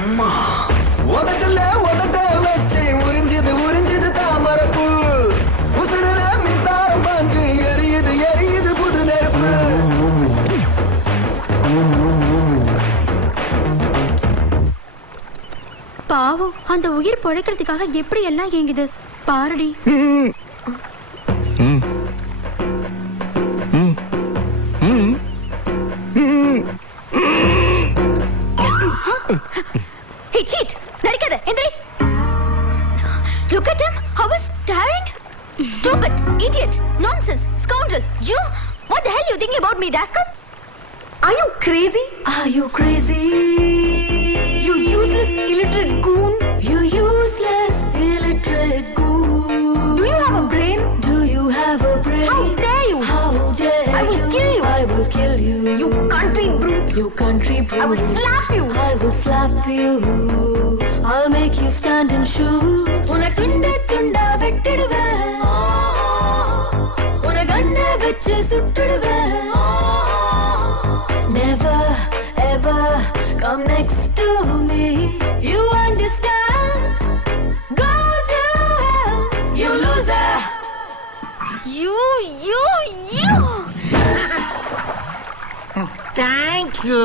அம்மா உதட்டல உதட்ட வச்சு உறிஞ்சது உறிஞ்சது தாமரப்பு உசுடுல மின்சாரம் பாஞ்சு எரியுது எரியுது புது நெருப்பு. பாவம் அந்த உயிர் பொழைக்கிறதுக்காக எப்படி எல்லாம் ஏங்குது பாருடி. Hey, cheat! நடிக்காத, எந்திரி! Look at him, how he's staring! Stupid, idiot, nonsense, scoundrel! You, what the hell you thinking about me, rascal? Are you crazy? Are you crazy? You useless illiterate goon. You useless, illiterate goon. Do you have a brain? Do you have a brain? How dare you? How dare you? I will kill you. I will kill you. You country brute. You country brute. I will slap you. I will slap you. I'll make you stand and shoot. உன்னை துண்டா துண்டா வெட்டிடுவேன். உன்னை கண்ணை வச்சு சுட்டுடுவேன். Never ever come next to me. You understand? Go to hell, you loser. You. Thank you.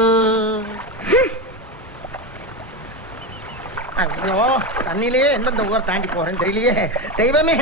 ஐயோ தண்ணிலே எந்தெந்த ஊர் தாண்டி போறேன்னு தெரியலையே தெய்வமே.